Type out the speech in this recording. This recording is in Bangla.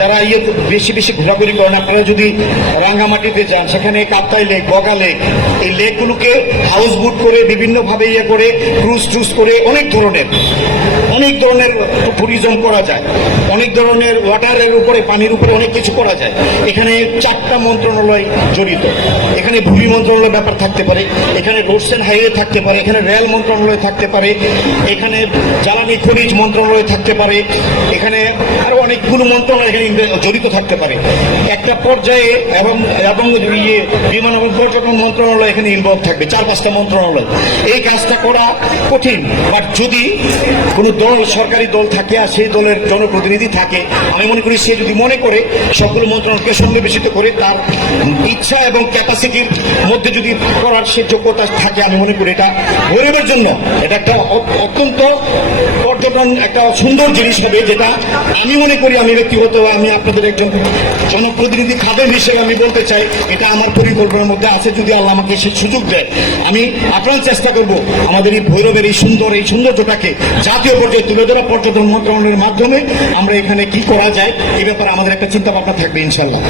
যারা ইয়ে বেশি বেশি ঘোরাঘুরি করেন। আপনারা যদি রাঙ্গামাটিতে যান, সেখানে কাপ্তাই লেক, বগা লেক, এই লেকগুলোকে হাউস বুট করে বিভিন্নভাবে ইয়ে করে ক্রুজ ট্রুজ করে অনেক ধরনের অনেক ধরনের ট্যুরিজম করা যায়। অনেক ধরনের ওয়াটারের উপরে, পানির উপরে অনেক কিছু করা যায়। এখানে চারটা মন্ত্রণালয় জড়িত। এখানে ভূমি মন্ত্রণালয় ব্যাপার থাকতে পারে, এখানে রোডস অ্যান্ড হাইওয়ে থাকতে পারে, এখানে রেল মন্ত্রণালয় থাকতে পারে, এখানে জ্বালানি খনিজ মন্ত্রণালয় থাকতে পারে, এখানে আরও অনেকগুলো মন্ত্রণালয় এখানে জড়িত থাকতে পারে। একটা পর্যায়ে এবং এবং ইয়ে বিমান এবং পর্যটন মন্ত্রণালয় এখানে ইনভলভ থাকবে, চার পাঁচটা মন্ত্রণালয়। এই কাজটা করা কঠিন বাট যদি কোনো দল, সরকারি দল থাকে আর সেই দলের জনপ্রতিনিধি থাকে, আমি মনে করি সে যদি মনে করে, সকল মন্ত্রণালয়কে সন্নিবেশিত করে তার ইচ্ছা এবং ক্যাপাসিটির মধ্যে যদি করার সে যোগ্যতা থাকে, আমি মনে করি এটা গরিবের জন্য। এটা একটা অত্যন্ত পর্যটন একটা সুন্দর জিনিস হবে, যেটা আমি মনে করি আমি ব্যক্তিগত, আমি আপনাদের একজন জনপ্রতিনিধি খাদের হিসেবে আমি বলতে চাই, এটা আমার পরিকল্পনার মধ্যে আছে, যদি আল্লাহ আমাকে সেই সুযোগ দেয় আমি আপনার চেষ্টা করব আমাদের এই ভৈরবের এই সুন্দর, এই সৌন্দর্যটাকে জাতীয় পর্যায়ে তুলে ধরা, পর্যটন মন্ত্রণালয়ের মাধ্যমে আমরা এখানে কি করা যায়, এই ব্যাপারে আমাদের একটা চিন্তা ভাবনা থাকবে ইনশাল্লাহ